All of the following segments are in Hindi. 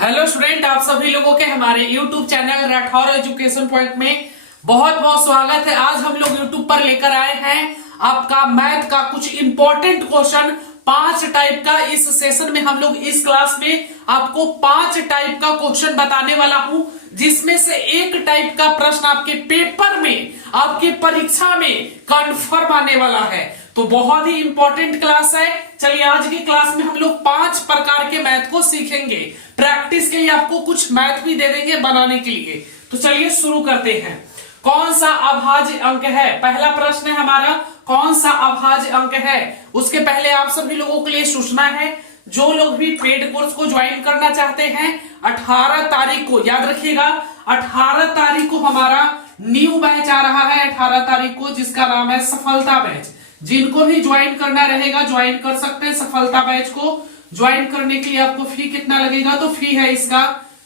हेलो स्टूडेंट, आप सभी लोगों के हमारे YouTube channel Rathore education point में बहुत बहुत स्वागत है। आज हम लोग YouTube पर लेकर आए हैं आपका मैथ का कुछ इंपॉर्टेंट क्वेश्चन। 5 टाइप का इस सेशन में हम लोग इस क्लास में आपको 5 टाइप का क्वेश्चन बताने वाला हूं, जिसमें से एक टाइप का प्रश्न आपके पेपर में, आपके परीक्षा में कंफर्म आने वाला है। तो बहुत ही इंपॉर्टेंट क्लास है। चलिए, आज की क्लास में हम लोग 5 प्रकार के मैथ को सीखेंगे। प्रैक्टिस के लिए आपको कुछ मैथ भी दे देंगे बनाने के लिए। तो चलिए शुरू करते हैं। कौन सा अभाज्य अंक है? पहला प्रश्न है हमारा, कौन सा अभाज्य अंक है? उसके पहले आप सभी लोगों के लिए सूचना है, जो लोग भी पेड कोर्स को ज्वाइन करना चाहते हैं 18 तारीख को, याद रखिएगा 18 तारीख को हमारा न्यू बैच आ रहा है। 18 तारीख को, जिसका नाम है सफलता बैच। जिनको भी ज्वाइन करना रहेगा ज्वाइन कर सकते हैं। सफलता बैच को ज्वाइन करने के लिए आपको फी कितना लगेगा? तो फी है इसका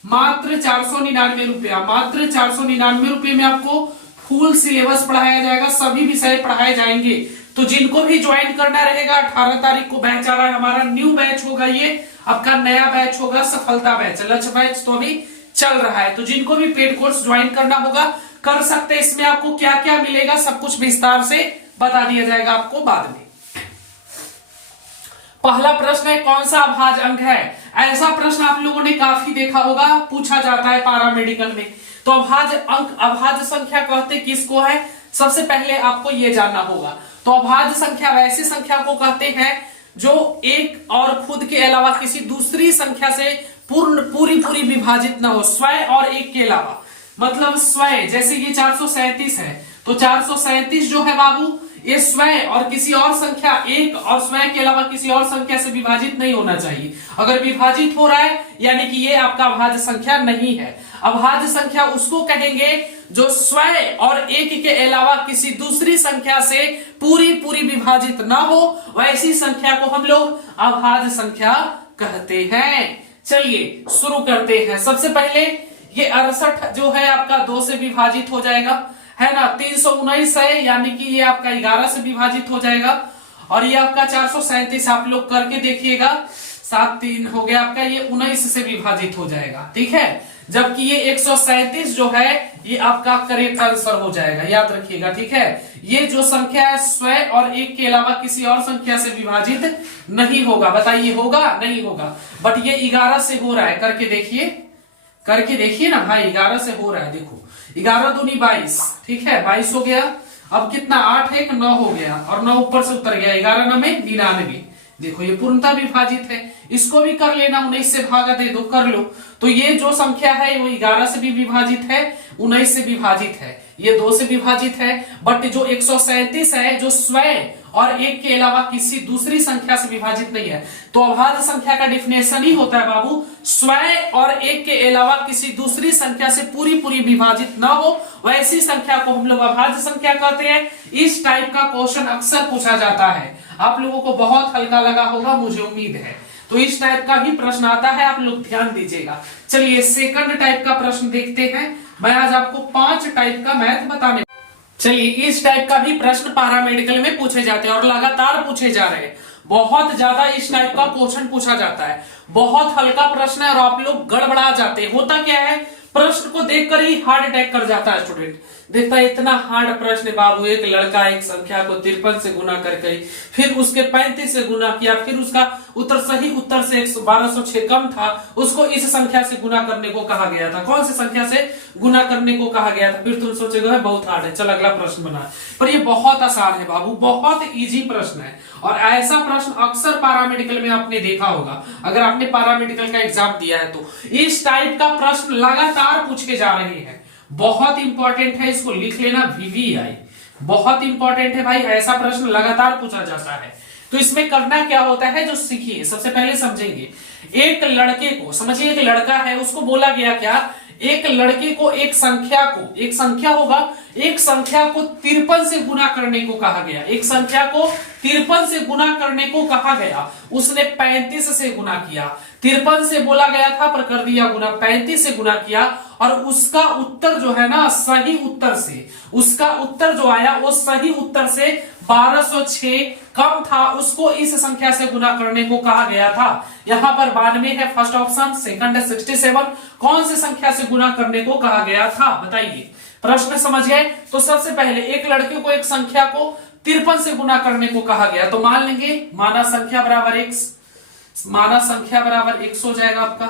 मात्र 499 रुपया। मात्र 499 रुपये में आपको फुल सिलेबस पढ़ाया जाएगा, सभी विषय पढ़ाए जाएंगे। तो जिनको भी ज्वाइन करना रहेगा 18 तारीख को बैच आ रहा है हमारा, न्यू बैच होगा, ये आपका नया बैच होगा, सफलता बैच। लक्ष्य बैच तो अभी चल रहा है। तो जिनको भी पेड कोर्स ज्वाइन करना होगा कर सकते हैं। इसमें आपको क्या क्या मिलेगा सब कुछ विस्तार से बता दिया जाएगा आपको बाद में। पहला प्रश्न है, कौन सा अभाज्य अंक है? ऐसा प्रश्न आप लोगों ने काफी देखा होगा, पूछा जाता है पैरामेडिकल में। तो अभाज्य अंक, अभाज्य संख्या कहते किसको है? सबसे पहले आपको यह जानना होगा। तो अभाज्य संख्या वैसी संख्या को कहते हैं जो एक और खुद के अलावा किसी दूसरी संख्या से पूरी विभाजित ना हो, स्वयं और एक के अलावा। मतलब स्वयं, जैसे ये 437 है, तो 437 जो है बाबू, ये स्वयं और किसी और संख्या, एक और स्वयं के अलावा किसी और संख्या से विभाजित नहीं होना चाहिए। अगर विभाजित हो रहा है यानी कि ये आपका अभाज्य संख्या नहीं है। अभाज्य संख्या उसको कहेंगे जो स्वयं और एक के अलावा किसी दूसरी संख्या से पूरी विभाजित ना हो, वैसी संख्या को हम लोग अभाज्य संख्या कहते हैं। चलिए शुरू करते हैं। सबसे पहले ये 68 जो है आपका 2 से विभाजित हो जाएगा, है ना। 319 है यानी कि ये आपका 11 से विभाजित हो जाएगा। और ये आपका 437 आप लोग करके देखिएगा, 7 3 हो गया आपका, ये 19 से विभाजित हो जाएगा, ठीक है। जबकि ये 137 जो है ये आपका करेक्ट आंसर हो जाएगा, याद रखिएगा, ठीक है। ये जो संख्या है स्वयं और एक के अलावा किसी और संख्या से विभाजित नहीं होगा। बताइए होगा? नहीं होगा। बट ये 11 से हो रहा है, करके देखिए ना भाई, 11 से हो रहा है। देखो 11 दूनी 22, ठीक है, 22 हो गया। अब कितना? 8 1 9 हो गया, और 9 ऊपर से उतर गया, 11 9 में 99। देखो ये पूर्णतः विभाजित है। इसको भी कर लेना, 19 से भागा दे दो, कर लो। तो ये जो संख्या है वो 11 से भी विभाजित है, 19 से विभाजित है, ये 2 से विभाजित है। बट जो 137 है जो स्वयं और एक के अलावा किसी दूसरी संख्या से विभाजित नहीं है। तो अभाज्य संख्या का डिफिनेशन ही होता है बाबू, स्वयं और एक के अलावा किसी दूसरी संख्या से पूरी विभाजित ना हो, वैसी संख्या को हम लोग अभाज्य संख्या कहते हैं। इस टाइप का क्वेश्चन अक्सर पूछा जाता है। आप लोगों को बहुत हल्का लगा होगा, मुझे उम्मीद है। तो इस टाइप का भी प्रश्न आता है, आप लोग ध्यान दीजिएगा। चलिए सेकंड टाइप का प्रश्न देखते हैं। मैं आज आपको 5 टाइप का मैथ बताने। चलिए, इस टाइप का भी प्रश्न पैरामेडिकल में पूछे जाते हैं और लगातार पूछे जा रहे हैं। बहुत ज्यादा इस टाइप का क्वेश्चन पूछा जाता है। बहुत हल्का प्रश्न है और आप लोग गड़बड़ा जाते हैं। होता क्या है, प्रश्न को देखकर ही हार्ट अटैक कर जाता है स्टूडेंट। देखता है इतना हार्ड प्रश्न बाबू, एक लड़का एक संख्या को 53 से गुना करके, फिर उसके 35 से गुना किया, फिर उसका उत्तर सही उत्तर से 1206 कम था, उसको इस संख्या से गुना करने को कहा गया था। कौन सी संख्या से गुना करने को कहा गया था? फिर तुम सोचेगा बहुत हार्ड है, चल अगला प्रश्न बना। पर ये बहुत आसान है बाबू, बहुत इजी प्रश्न है। और ऐसा प्रश्न अक्सर पैरामेडिकल में आपने देखा होगा, अगर आपने पैरामेडिकल का एग्जाम दिया है तो। इस टाइप का प्रश्न लगातार पूछ के जा रहे हैं। बहुत इंपॉर्टेंट है, इसको लिख लेना, VVI बहुत इंपॉर्टेंट है भाई। ऐसा प्रश्न लगातार पूछा जाता है। तो इसमें करना क्या होता है, जो सीखिए सबसे पहले समझेंगे। एक लड़के को समझिए, एक लड़का है, उसको बोला गया क्या, एक लड़के को एक संख्या होगा, एक संख्या को 53 से गुना करने को कहा गया। एक संख्या को 53 से गुना करने को कहा गया। उसने 35 से गुना किया। 53 से बोला गया था पर कर दिया गुना, 35 से गुना किया और उसका उत्तर जो है ना सही उत्तर से, उसका उत्तर जो आया वो सही उत्तर से 1206 कम था, उसको इस संख्या से गुना करने को कहा गया था। यहां पर 92 है फर्स्ट ऑप्शन, सेकंड है 67। कौन सी संख्या से गुना करने को कहा गया था बताइए। प्रश्न समझ गए? तो सबसे पहले एक लड़के को एक संख्या को 53 से गुना करने को कहा गया, तो मान लेंगे माना संख्या बराबर x, माना संख्या बराबर x हो जाएगा आपका,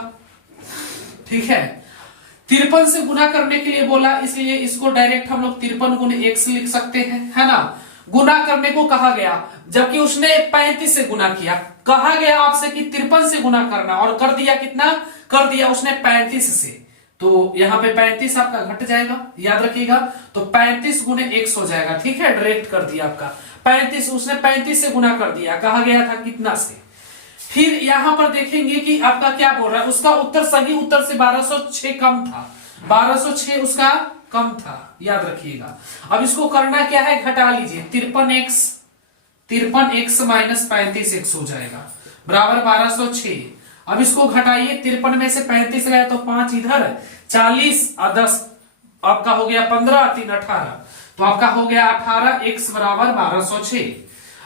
ठीक है। 53 से गुना करने के लिए बोला, इसलिए इसको डायरेक्ट हम लोग 53 गुने x लिख सकते हैं, है ना। गुना करने को कहा गया, जबकि उसने 35 से गुना किया। कहा गया आपसे कि 53 से गुना करना, और कर दिया कितना, कर दिया उसने 35 से, तो यहाँ पे 35 आपका घट जाएगा, याद रखिएगा। तो 35 गुने x हो जाएगा, ठीक है, डायरेक्ट कर दिया आपका 35, उसने 35 से गुना कर दिया, कहा गया था कितना से। फिर यहां पर देखेंगे कि आपका क्या बोल रहा है, उसका उत्तर सही उत्तर से 1206 कम था, 1206 उसका कम था, याद रखिएगा। अब इसको करना क्या है, घटा लीजिए, 53x माइनस 35x हो जाएगा बराबर 1206। अब इसको घटाइए, 53 में से 35 गया तो 5 इधर, 40 और 10 आपका हो गया 15, 3 18, तो आपका हो गया 18x बराबर 1206।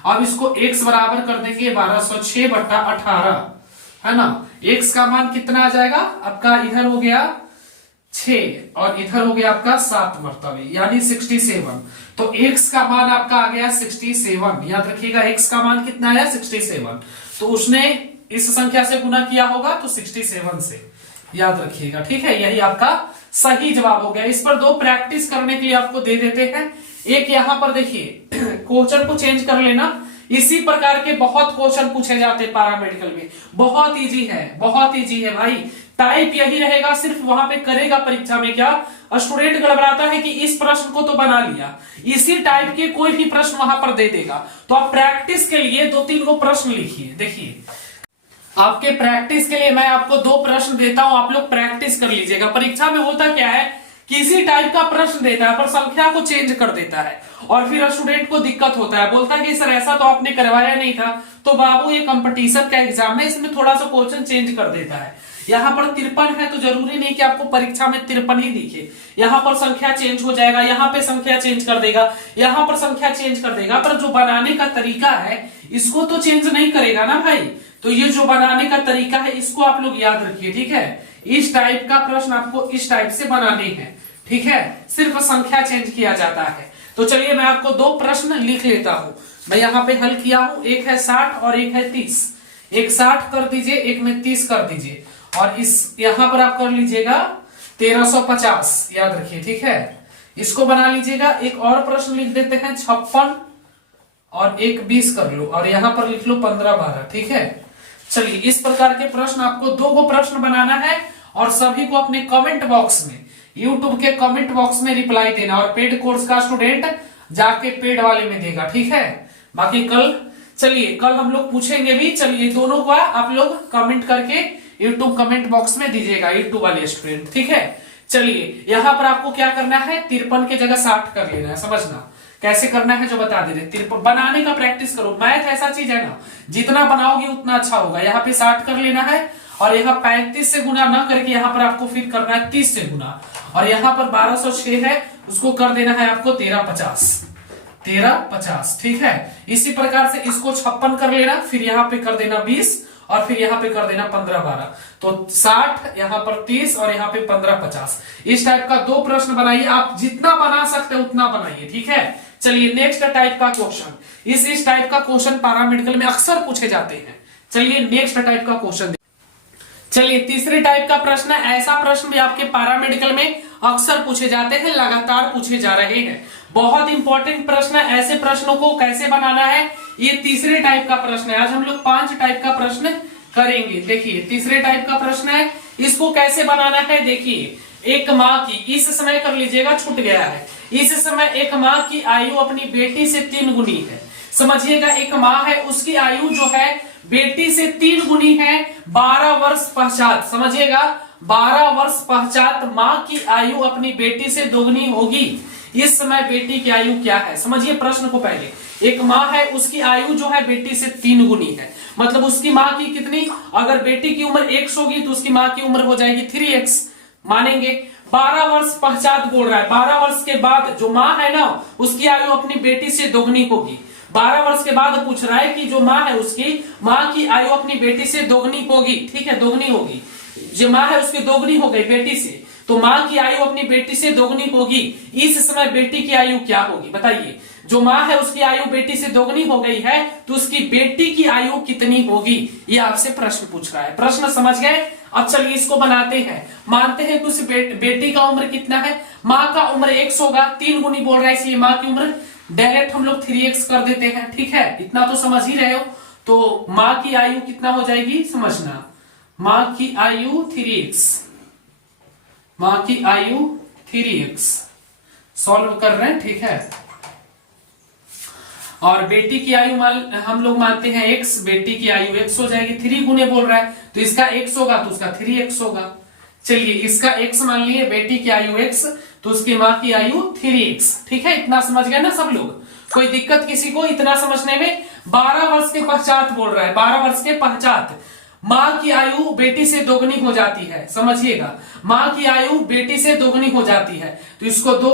अब इसको x बराबर कर देंगे 1206 बट्टा 18, है ना। x का मान कितना आ जाएगा आपका, इधर हो गया 6 और इधर हो गया आपका 7 मरतबे, यानी 67। तो x का मान आपका आ गया 67, याद रखिएगा x का मान कितना आया 67। तो उसने इस संख्या से गुना किया होगा तो 67 से, याद रखिएगा, ठीक है। यही आपका सही जवाब हो गया। इस पर दो प्रैक्टिस करने के लिए आपको दे देते हैं। एक यहाँ पर देखिए, क्वेश्चन को चेंज कर लेना, इसी प्रकार के बहुत क्वेश्चन पूछे जाते हैं पैरामेडिकल में, बहुत इजी है, बहुत इजी है भाई। टाइप यही रहेगा, सिर्फ वहां पे करेगा परीक्षा में क्या, स्टूडेंट गड़बड़ाता है कि इस प्रश्न को तो बना लिया, इसी टाइप के कोई भी प्रश्न वहां पर दे देगा। तो आप प्रैक्टिस के लिए 2-3 को प्रश्न लिखिए। देखिए, आपके प्रैक्टिस के लिए मैं आपको 2 प्रश्न देता हूं, आप लोग प्रैक्टिस कर लीजिएगा। परीक्षा में होता क्या है, किसी टाइप का प्रश्न देता है पर संख्या को चेंज कर देता है, और फिर स्टूडेंट को दिक्कत होता है, बोलता है कि सर ऐसा तो आपने करवाया नहीं था। तो बाबू ये कंपटीशन का एग्जाम है, इसमें थोड़ा सा क्वेश्चन चेंज कर देता है। यहाँ पर 53 है तो जरूरी नहीं कि आपको परीक्षा में 53 ही दिखे, यहाँ पर संख्या चेंज हो जाएगा, यहाँ पे संख्या चेंज कर देगा, यहाँ पर संख्या चेंज कर देगा, पर जो बनाने का तरीका है इसको तो चेंज नहीं करेगा ना भाई। तो ये जो बनाने का तरीका है इसको आप लोग याद रखिए, ठीक है। इस टाइप का प्रश्न आपको इस टाइप से बनाने हैं, ठीक है, सिर्फ संख्या चेंज किया जाता है। तो चलिए मैं आपको 2 प्रश्न लिख लेता हूं, मैं यहाँ पे हल किया हूं, एक है 60 और एक है 30। एक 60 कर दीजिए, एक में 30 कर दीजिए, और इस यहां पर आप कर लीजिएगा 1350, याद रखिए, ठीक है। इसको बना लीजिएगा। एक और प्रश्न लिख देते हैं 56 और एक 20 कर लो, और यहां पर लिख लो 15-12, ठीक है। चलिए, इस प्रकार के प्रश्न आपको 2 प्रश्न बनाना है, और सभी को अपने कमेंट बॉक्स में, यूट्यूब के कमेंट बॉक्स में रिप्लाई देना, और पेड कोर्स का स्टूडेंट जाके पेड वाले में देगा, ठीक है। बाकी कल हम लोग पूछेंगे भी। चलिए, दोनों का आप लोग कमेंट करके यूट्यूब कमेंट बॉक्स में दीजिएगा, यूट्यूब वाले स्टूडेंट, ठीक है। चलिए, यहां पर आपको क्या करना है, 53 के जगह 60 कर लेना है, समझना कैसे करना है जो बता दे रहे। 53 बनाने का प्रैक्टिस करो, मैथ ऐसा चीज है ना, जितना बनाओगे उतना अच्छा होगा। यहाँ पे 60 कर लेना है, और यहाँ 35 से गुना ना करके यहाँ पर आपको फिर करना है 30 से गुना, और यहाँ पर 1206 है, उसको कर देना है आपको 1350, ठीक है। इसी प्रकार से इसको 56 कर लेना, फिर यहाँ पे कर देना 20, और फिर यहाँ पे कर देना 15-12, तो 60, यहाँ पर 30 और यहाँ पे 15-50। इस टाइप का 2 प्रश्न बनाइए, आप जितना बना सकते हैं उतना बनाइए, ठीक है। चलिए, नेक्स्ट टाइप का क्वेश्चन, इस टाइप का क्वेश्चन पैरामेडिकल में अक्सर पूछे जाते हैं। चलिए, नेक्स्ट टाइप का क्वेश्चन, चलिए तीसरे टाइप का प्रश्न है। ऐसा प्रश्न भी आपके पैरामेडिकल में अक्सर पूछे जाते हैं, लगातार पूछे जा रहे हैं, बहुत इंपॉर्टेंट प्रश्न है। ऐसे प्रश्नों को कैसे बनाना है, ये तीसरे टाइप का प्रश्न है। आज हम लोग 5 टाइप का प्रश्न करेंगे। देखिए, तीसरे टाइप का प्रश्न है, इसको कैसे बनाना है। देखिए, एक माँ की, इस समय कर लीजिएगा, छूट गया है, इस समय एक माँ की आयु अपनी बेटी से 3 गुनी है। समझिएगा, एक माँ है, उसकी आयु जो है बेटी से 3 गुनी है 12 वर्ष पश्चात। समझिएगा, 12 वर्ष पश्चात माँ की आयु अपनी बेटी से दोगुनी होगी। इस समय बेटी की आयु क्या है? समझिए प्रश्न को पहले। एक माँ है, उसकी आयु जो है बेटी से 3 गुनी है, मतलब उसकी माँ की कितनी, अगर बेटी की उम्र x होगी तो उसकी माँ की उम्र हो जाएगी 3x, मानेंगे। 12 वर्ष पश्चात बोल रहा है, 12 वर्ष के बाद जो माँ है ना उसकी आयु अपनी बेटी से दोगुनी होगी। 12 वर्ष के बाद पूछ रहा है कि जो माँ है उसकी माँ की आयु अपनी बेटी से दोगुनी होगी, ठीक है, दोगुनी होगी। जो माँ है उसकी दोगुनी हो गई बेटी से, तो माँ की आयु अपनी बेटी से दोगुनी होगी। इस समय बेटी की आयु क्या होगी बताइए? जो माँ है उसकी आयु बेटी से दोगुनी हो गई है, तो उसकी बेटी की आयु कितनी होगी, ये आपसे प्रश्न पूछ रहा है। प्रश्न समझ गए? अब चलिए इसको बनाते हैं। मानते हैं कि उस बेटी का उम्र कितना है, माँ का उम्र x होगा, 3 गुनी बोल रहा है इसलिए माँ की उम्र डायरेक्ट हम लोग 3x कर देते हैं, ठीक है, इतना तो समझ ही रहे हो। तो माँ की आयु कितना हो जाएगी समझना, माँ की आयु 3x, माँ की आयु 3x सॉल्व कर रहे हैं, ठीक है। और बेटी की आयु हम लोग मानते हैं x, बेटी की आयु x हो जाएगी, 3 गुने बोल रहा है तो इसका x होगा तो उसका 3x होगा। चलिए इसका x मान लिए, बेटी की आयु x तो उसकी माँ की आयु 3x, ठीक है, इतना समझ गए ना सब लोग? कोई दिक्कत किसी को इतना समझने में? 12 वर्ष के पश्चात बोल रहा है, 12 वर्ष के पश्चात माँ की आयु बेटी से दोगुनी हो जाती है, समझिएगा, माँ की आयु बेटी से दोगुनी हो जाती है, तो इसको 2,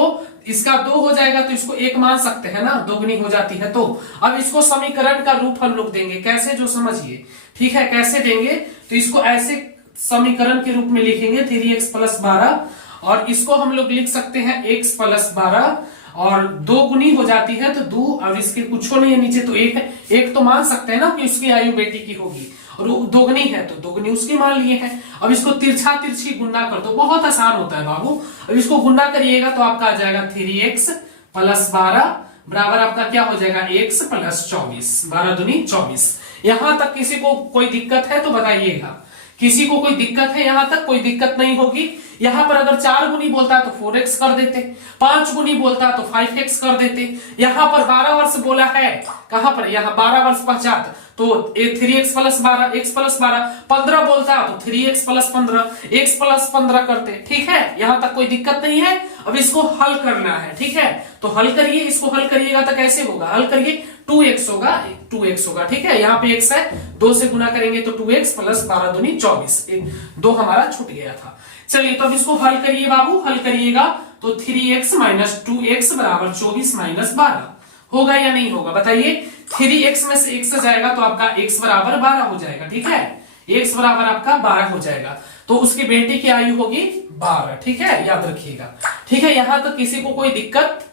इसका 2 हो जाएगा तो इसको 1 मान सकते हैं ना, दोगुनी हो जाती है तो। अब इसको समीकरण का रूप हम लोग देंगे, कैसे जो समझिए, ठीक है, कैसे देंगे? तो इसको ऐसे समीकरण के रूप में लिखेंगे 3x + 12, और इसको हम लोग लिख सकते हैं x + 12, और 2 गुनी हो जाती है तो 2, अब इसके कुछ नहीं है नीचे तो 1 है, 1 तो मान सकते हैं ना कि उसकी आयु बेटी की होगी, और दोगुनी है तो दोगुनी उसकी मान लिए हैं। अब इसको तिरछा तिरछी गुना कर दो, बहुत आसान होता है बाबू। अब इसको गुना करिएगा तो आपका आ जाएगा 3x + 12 बराबर आपका क्या हो जाएगा, x + 24, 12 दूनी 24। यहां तक किसी को कोई दिक्कत है तो बताइएगा, किसी को कोई दिक्कत है? यहां तक कोई दिक्कत नहीं होगी। यहां पर अगर 4 गुनी बोलता है तो 4x कर देते, 5 गुनी बोलता है तो 5x कर देते। यहां पर 12 वर्ष बोला है, कहां पर, यहां 12 वर्ष पश्चात तो 3x + 12, x + 12, 15 बोलता है तो 3x + 15, x + 15 करते, ठीक है, यहां तक कोई दिक्कत नहीं है। अब इसको हल करना है, ठीक है, तो हल करिए, इसको हल करिएगा तो कैसे होगा, हल करिए 2x होगा, 2x होगा, ठीक है, यहाँ पे x है, 2 से गुना करेंगे तो 2x + 12 दूनी 24, 2 हमारा छूट गया था। चलिए तो अब इसको हल करिए बाबू, हल करिएगा तो 3x - 2x = 24 - 12 होगा या नहीं होगा बताइए? 3x में से x जाएगा तो आपका x = 12 हो जाएगा, ठीक है, x बराबर आपका 12 हो जाएगा, तो उसकी बेटी की आयु होगी 12, ठीक है, याद रखिएगा, ठीक है। यहां तक किसी को कोई दिक्कत?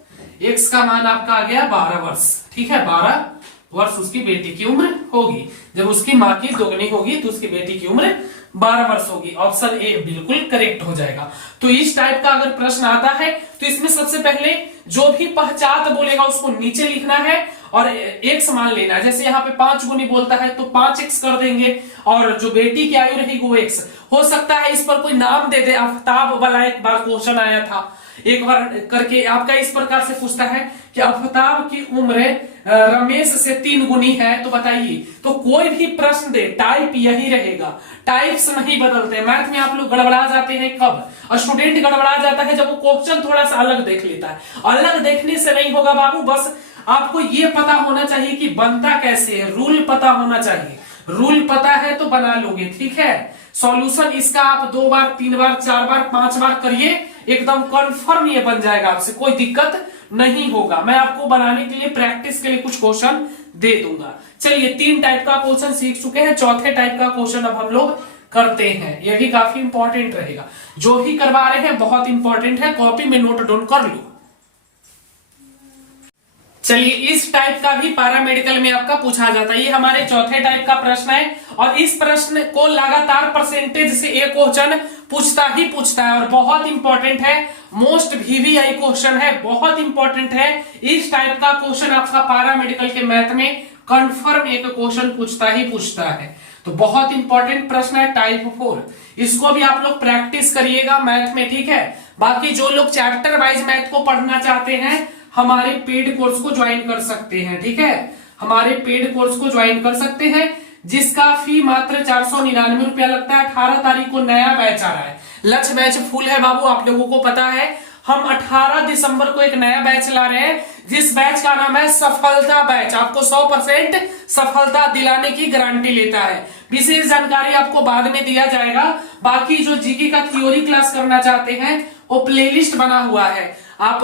x का मान आपका आ गया 12 वर्ष, ठीक है, 12 वर्ष उसकी बेटी की उम्र होगी। जब उसकी माँ की दोगुनी होगी तो उसकी बेटी की उम्र 12 वर्ष होगी। ऑप्शन ए बिल्कुल करेक्ट हो जाएगा। तो इस टाइप का अगर प्रश्न आता है तो इसमें सबसे पहले जो भी पश्चात बोलेगा उसको नीचे लिखना है और x मान लेना है। जैसे यहाँ पे 5 गुनी बोलता है तो 5x कर देंगे, और जो बेटी की आयु रहेगी वो x। हो सकता है इस पर कोई नाम दे दे, आफ्ताब वाला एक बार क्वेश्चन आया था, एक बार करके आपका इस प्रकार से पूछता है कि आफ्ताब की उम्र रमेश से 3 गुनी है, तो बताइए। तो कोई भी प्रश्न दे टाइप यही रहेगा, टाइप्स नहीं बदलते। मैथ में आप लोग गड़बड़ा जाते हैं कब? और स्टूडेंट गड़बड़ा जाता है जब वो क्वेश्चन थोड़ा सा अलग देख लेता है। अलग देखने से नहीं होगा बाबू, बस आपको ये पता होना चाहिए कि बनता कैसे है, रूल पता होना चाहिए। रूल पता है तो बना लोगे, ठीक है। सॉल्यूशन इसका आप 2 बार 3 बार 4 बार 5 बार करिए, एकदम कंफर्म ये बन जाएगा, आपसे कोई दिक्कत नहीं होगा। मैं आपको बनाने के लिए प्रैक्टिस के लिए कुछ क्वेश्चन दे दूंगा। चलिए 3 टाइप का क्वेश्चन सीख चुके हैं, चौथे टाइप का क्वेश्चन अब हम लोग करते हैं। यह भी काफी इंपॉर्टेंट रहेगा, जो भी करवा रहे हैं बहुत इंपॉर्टेंट है, कॉपी में नोट डाउन कर लो। चलिए इस टाइप का भी पैरामेडिकल में आपका पूछा जाता है, ये हमारे चौथे टाइप का प्रश्न है, और इस प्रश्न को लगातार परसेंटेज से एक क्वेश्चन पूछता ही पूछता है और बहुत इंपॉर्टेंट है, मोस्ट वीवीआई क्वेश्चन है, बहुत इंपॉर्टेंट है। इस टाइप का क्वेश्चन आपका पैरामेडिकल के मैथ में कंफर्म एक क्वेश्चन पूछता ही पूछता है, तो बहुत इंपॉर्टेंट प्रश्न है टाइप 4। इसको भी आप लोग प्रैक्टिस करिएगा मैथ में, ठीक है। बाकी जो लोग चैप्टर वाइज मैथ को पढ़ना चाहते हैं हमारे पेड कोर्स को ज्वाइन कर सकते हैं, ठीक है, हमारे पेड कोर्स को ज्वाइन कर सकते हैं, जिसका फी मात्र 499 रुपया लगता है। 18 तारीख को नया बैच आ रहा है, लक्ष्य बैच फुल है बाबू, आप लोगों को पता है। हम 18 दिसंबर को एक नया बैच ला रहे हैं, जिस बैच का नाम है सफलता बैच। आपको 100% सफलता दिलाने की गारंटी लेता है। विशेष जानकारी आपको बाद में दिया जाएगा। बाकी जो जीके का थ्योरी क्लास करना चाहते हैं वो प्लेलिस्ट बना हुआ है, आप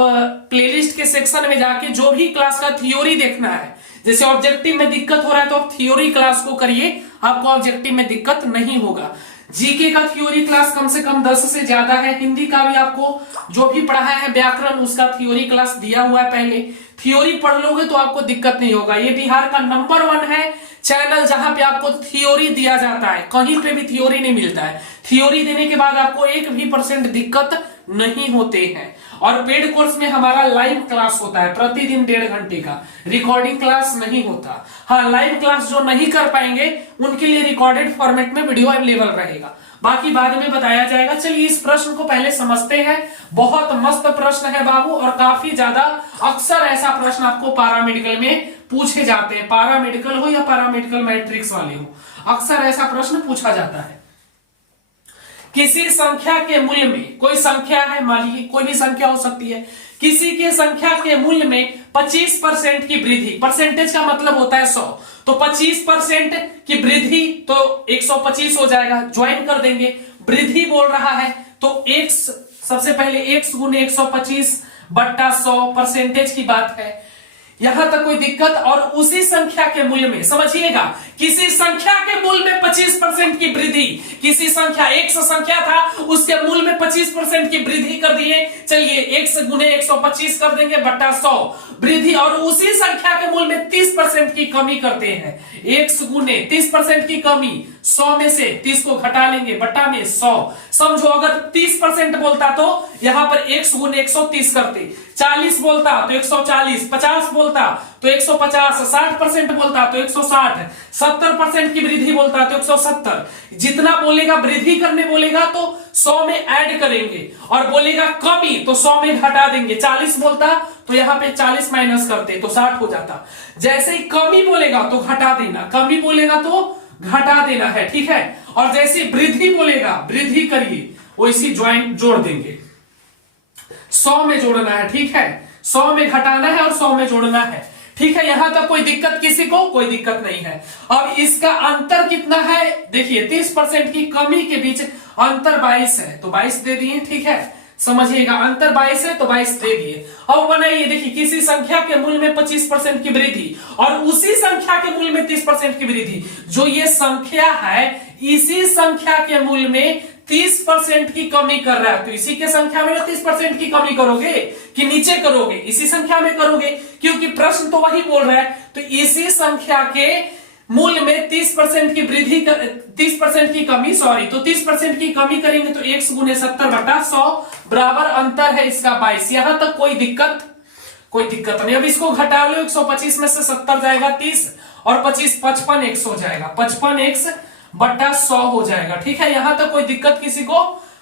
प्लेलिस्ट के सेक्शन में जाके जो भी क्लास का थ्योरी देखना है, जैसे ऑब्जेक्टिव में दिक्कत हो रहा है तो आप थ्योरी क्लास को करिए, आपको ऑब्जेक्टिव में दिक्कत नहीं होगा। जीके का थ्योरी क्लास कम से कम 10 से ज्यादा है। हिंदी का भी आपको जो भी पढ़ा है व्याकरण, उसका थ्योरी क्लास दिया हुआ है पहले। थ्योरी पढ़ लोगे तो आपको दिक्कत नहीं होगा। ये बिहार का नंबर 1 है चैनल जहां पे आपको थ्योरी दिया जाता है, कहीं पे भी थ्योरी नहीं मिलता है। थ्योरी देने के बाद आपको 1% दिक्कत नहीं होते हैं। और पेड कोर्स में हमारा लाइव क्लास होता है प्रतिदिन 1.5 घंटे का, रिकॉर्डिंग क्लास नहीं होता। हाँ, लाइव क्लास जो नहीं कर पाएंगे उनके लिए रिकॉर्डेड फॉर्मेट में वीडियो अवेलेबल रहेगा, बाकी बाद में बताया जाएगा। चलिए इस प्रश्न को पहले समझते हैं। बहुत मस्त प्रश्न है बाबू, और काफी ज्यादा अक्सर ऐसा प्रश्न आपको पैरामेडिकल में पूछे जाते हैं, पैरामेडिकल हो या पैरामेडिकल मैट्रिक्स वाले हो, अक्सर ऐसा प्रश्न पूछा जाता है। किसी संख्या के मूल्य में, कोई संख्या है, मान लीजिए कोई भी संख्या हो सकती है, किसी के संख्या के मूल्य में 25% की वृद्धि, परसेंटेज का मतलब होता है 100, तो 25% की वृद्धि तो 125 हो जाएगा, ज्वाइन कर देंगे। वृद्धि बोल रहा है तो x, सबसे पहले x गुने 125 बट्टा 100 परसेंटेज की बात है। यहां तक कोई दिक्कत? और उसी संख्या के मूल्य में, समझिएगा, किसी संख्या के मूल्य में 25% की वृद्धि, किसी संख्या, एक संख्या था उसके मूल्य में 25% की वृद्धि कर दिए। चलिए x गुने 125 कर देंगे बट्टा 100 वृद्धि, और उसी संख्या के मूल्य में 30% की कमी करते हैं। x गुने 30% की कमी, 100 में से 30 को घटा लेंगे, बट्टा में 100। समझो अगर 30% बोलता तो यहां पर x गुने 130 करते, 40 बोलता तो 140, 50 बोलता तो 150, 60% बोलता तो 160, 70% की वृद्धि बोलता तो 170। जितना बोलेगा वृद्धि करने बोलेगा तो 100 में ऐड करेंगे, और बोलेगा कमी तो 100 में घटा देंगे। 40 बोलता तो यहाँ पे 40 माइनस करते तो 60 हो जाता। जैसे ही कमी बोलेगा तो घटा देना, कमी बोलेगा तो घटा देना है, ठीक है। और जैसे वृद्धि बोलेगा, वृद्धि करिए, वैसी ज्वाइन जोड़ देंगे, 100 में जोड़ना है, ठीक है। 100 में घटाना है और 100 में जोड़ना है, ठीक है। यहां तक कोई दिक्कत किसी को? कोई दिक्कत नहीं है। अब इसका अंतर कितना है देखिए, 30% की कमी के बीच अंतर 22 है तो 22 दे दिए, ठीक है। समझिएगा, अंतर 22 है तो 22 दे दिए। अब बनाइए, देखिए किसी संख्या के मूल्य में 25% की वृद्धि और उसी संख्या के मूल्य में 30% की वृद्धि। जो ये संख्या है इसी संख्या के मूल्य में 30% की कमी कर रहा है, तो इसी के संख्या में 30% की कमी करोगे कि नीचे करोगे? इसी संख्या में करोगे, क्योंकि प्रश्न तो वही बोल रहा है। तो इसी संख्या के मूल्य में 30% की वृद्धि, 30% की कमी, सॉरी, तो 30% की कमी करेंगे तो x गुने 70 बटा 100 बराबर अंतर है इसका 22। यहां तक कोई दिक्कत? कोई दिक्कत नहीं। अब इसको घटा लो, 125 में से 70 जाएगा 30 और 25 55x हो जाएगा, 55x बट्टा 100 हो जाएगा, ठीक है। यहां तक कोई दिक्कत किसी को?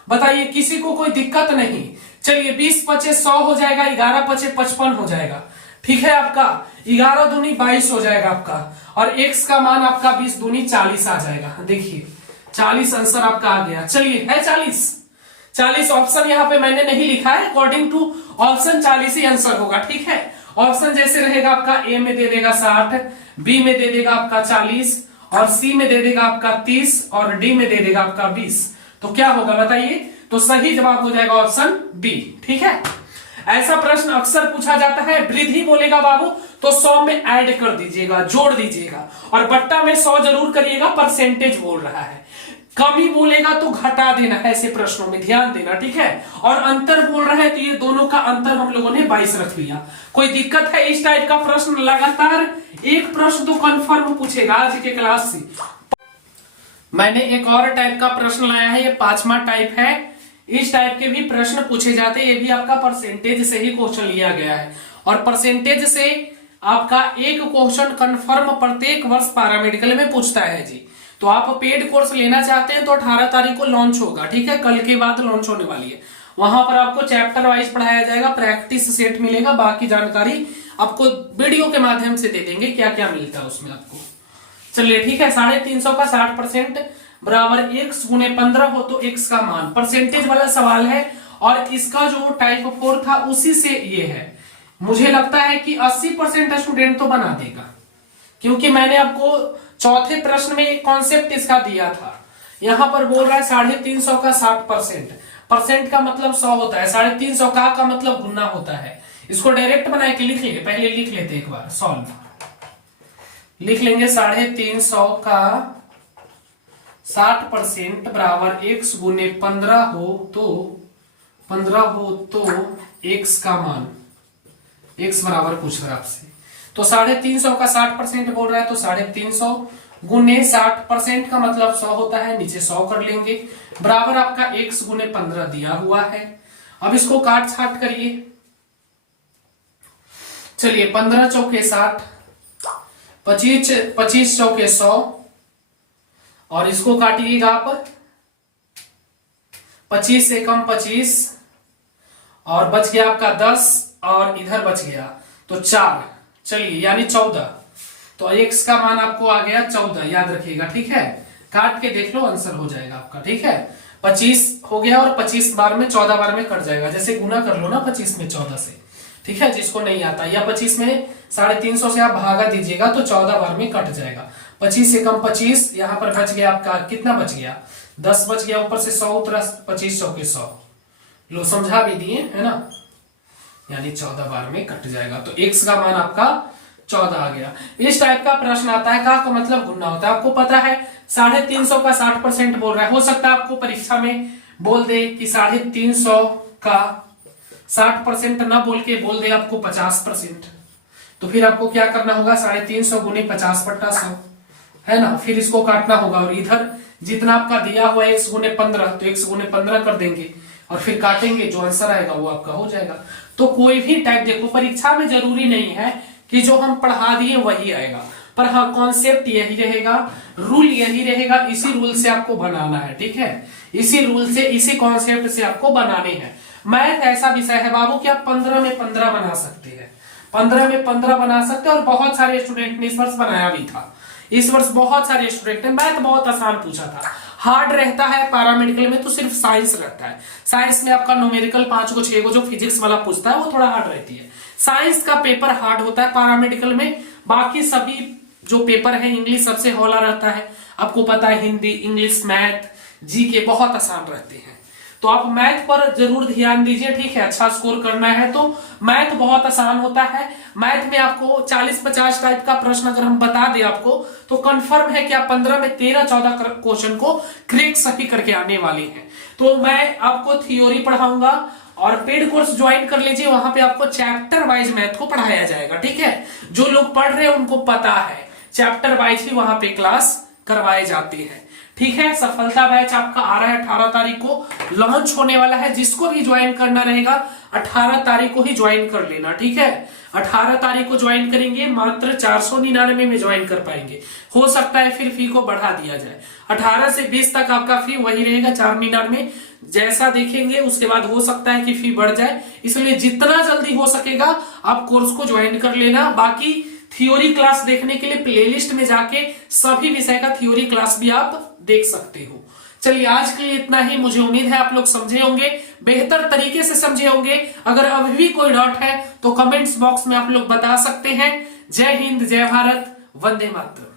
बताइए, किसी को कोई दिक्कत नहीं। चलिए 20 पचे 100 हो जाएगा, 11 पचे 55 हो जाएगा, ठीक है। आपका 11 दूनी 22 हो जाएगा आपका, और x का मान आपका 20 दूनी 40 आ जाएगा। देखिए 40 आंसर आपका आ गया। चलिए है 40 ऑप्शन यहाँ पे मैंने नहीं लिखा है, अकॉर्डिंग टू ऑप्शन 40 ही आंसर होगा, ठीक है। ऑप्शन जैसे रहेगा आपका ए में दे देगा 60, बी में दे देगा आपका 40, और सी में दे देगा आपका 30, और डी में दे देगा आपका 20। तो क्या होगा बताइए? तो सही जवाब हो जाएगा ऑप्शन बी, ठीक है। ऐसा प्रश्न अक्सर पूछा जाता है। वृद्धि बोलेगा बाबू तो 100 में ऐड कर दीजिएगा, जोड़ दीजिएगा, और बट्टा में 100 जरूर करिएगा, परसेंटेज बोल रहा है। कमी बोलेगा तो घटा देना है, ऐसे प्रश्नों में ध्यान देना, ठीक है। और अंतर बोल रहा है तो ये दोनों का अंतर हम लोगों ने 22 रख लिया। कोई दिक्कत है? इस टाइप का प्रश्न लगातार एक प्रश्न तो कंफर्म पूछेगा आज के क्लास से। मैंने एक और टाइप का प्रश्न लाया है, ये 5वां टाइप है। इस टाइप के भी प्रश्न पूछे जाते हैं, ये भी आपका परसेंटेज से ही क्वेश्चन लिया गया है, और परसेंटेज से आपका एक क्वेश्चन कंफर्म प्रत्येक वर्ष पैरामेडिकल में पूछता है जी। तो आप पेड कोर्स लेना चाहते हैं तो 18 तारीख को लॉन्च होगा, ठीक है। कल के बाद लॉन्च होने वाली है। वहां पर आपको चैप्टर वाइज पढ़ाया जाएगा, प्रैक्टिस सेट मिलेगा, बाकी जानकारी आपको वीडियो के माध्यम से दे देंगे क्या क्या मिलता है उसमें आपको। चलिए ठीक है, 350 का 60% बराबर x गुने 15 हो तो x का मान, परसेंटेज वाला सवाल है और इसका जो टाइप 4 था उसी से ये है। मुझे लगता है कि 80% स्टूडेंट तो बना देगा, क्योंकि मैंने आपको चौथे प्रश्न में एक कॉन्सेप्ट इसका दिया था। यहां पर बोल रहा है 350 का 60%, परसेंट का मतलब 100 होता है, 350 का मतलब गुना होता है। इसको डायरेक्ट बना के लिख लेंगे, पहले लिख लेते एक बार, सॉल्व लिख लेंगे। 350 का 60% बराबर x गुने 15 हो तो x का मान, x बराबर पूछ रहा है आपसे, तो 350 का 60% बोल रहा है, तो 350 गुने 60% का मतलब 100 होता है, नीचे 100 कर लेंगे, बराबर आपका x गुने 15 दिया हुआ है। अब इसको काट छाट करिए। चलिए 15 चौके 60, 25 चौके 100, और इसको काटिएगा आप 25 से कम 25, और बच गया आपका 10, और इधर बच गया तो 4, चलिए यानी 14। तो x का मान आपको आ गया 14, याद रखिएगा, ठीक है। काट के देख लो, आंसर हो जाएगा आपका, ठीक है। 25 हो गया और 25 बार में 14 बार में कट जाएगा, जैसे गुना कर लो ना 25 में 14 से, ठीक है, जिसको नहीं आता, या 25 में 350 से आप भागा दीजिएगा तो 14 बार में कट जाएगा। 25 से कम 25, यहां पर बच गया आपका, कितना बच गया, 10 बच गया, ऊपर से 100 उतरा, 25 चौके 100, लो समझा भी दिए है ना, यानी 14 बार में कट जाएगा। तो x का मान आपका 14 आ गया। इस टाइप का प्रश्न आता है, का मतलब गुना होता है। आपको पता है 350 का 60% बोल रहा है, हो सकता है आपको परीक्षा में बोल दे कि 350 का 60% ना बोल के बोल दे आपको 50%, तो फिर आपको क्या करना होगा, 350 गुने 50/100 है ना, फिर इसको काटना होगा, और इधर जितना आपका दिया हुआ x गुने 15, तो x गुने 15 कर देंगे और फिर काटेंगे, जो आंसर आएगा वो आपका हो जाएगा। तो कोई भी टाइप, देखो परीक्षा में जरूरी नहीं है कि जो हम पढ़ा दिए वही आएगा, पर हाँ कॉन्सेप्ट यही रहेगा, रूल यही रहेगा, इसी रूल से आपको बनाना है, ठीक है, इसी रूल से, इसी कॉन्सेप्ट से आपको बनाने हैं। मैथ ऐसा विषय है बाबू कि आप 15 में 15 बना सकते हैं, 15 में 15 बना सकते हैं, और बहुत सारे स्टूडेंट ने इस वर्ष बनाया भी था। इस वर्ष बहुत सारे स्टूडेंट ने, मैथ बहुत आसान पूछा था। हार्ड रहता है पैरामेडिकल में तो सिर्फ साइंस रहता है, साइंस में आपका न्यूमेरिकल 5 को 6 को जो फिजिक्स वाला पूछता है वो थोड़ा हार्ड रहती है। साइंस का पेपर हार्ड होता है पैरामेडिकल में, बाकी सभी जो पेपर है इंग्लिश सबसे हौला रहता है। आपको पता है हिंदी, इंग्लिश, मैथ, जीके बहुत आसान रहते हैं, तो आप मैथ पर जरूर ध्यान दीजिए, ठीक है। अच्छा स्कोर करना है तो मैथ बहुत आसान होता है। मैथ में आपको 40-50 टाइप का प्रश्न अगर हम बता दें आपको, तो कंफर्म है कि आप 15 में 13-14 क्वेश्चन को क्रैक सही करके आने वाले हैं। तो मैं आपको थ्योरी पढ़ाऊंगा, और पेड कोर्स ज्वाइन कर लीजिए, वहां पे आपको चैप्टर वाइज मैथ को पढ़ाया जाएगा, ठीक है। जो लोग पढ़ रहे हैं उनको पता है, चैप्टर वाइज ही वहां पे क्लास करवाए जाते हैं, ठीक है। सफलता बैच आपका आ रहा है 18 तारीख को, लॉन्च होने वाला है। जिसको भी ज्वाइन करना रहेगा 18 तारीख को ही ज्वाइन कर लेना, ठीक है। 18 तारीख को ज्वाइन करेंगे, मात्र 499 में ज्वाइन कर पाएंगे। हो सकता है फिर फी को बढ़ा दिया जाए, 18 से 20 तक आपका फी वही रहेगा 499, जैसा देखेंगे उसके बाद हो सकता है कि फी बढ़ जाए, इसलिए जितना जल्दी हो सकेगा आप कोर्स को ज्वाइन कर लेना। बाकी थ्योरी क्लास देखने के लिए प्लेलिस्ट में जाके सभी विषय का थ्योरी क्लास भी आप देख सकते हो। चलिए आज के लिए इतना ही, मुझे उम्मीद है आप लोग समझे होंगे, बेहतर तरीके से समझे होंगे। अगर अभी भी कोई डाउट है तो कमेंट्स बॉक्स में आप लोग बता सकते हैं। जय हिंद, जय भारत, वंदे मातरम।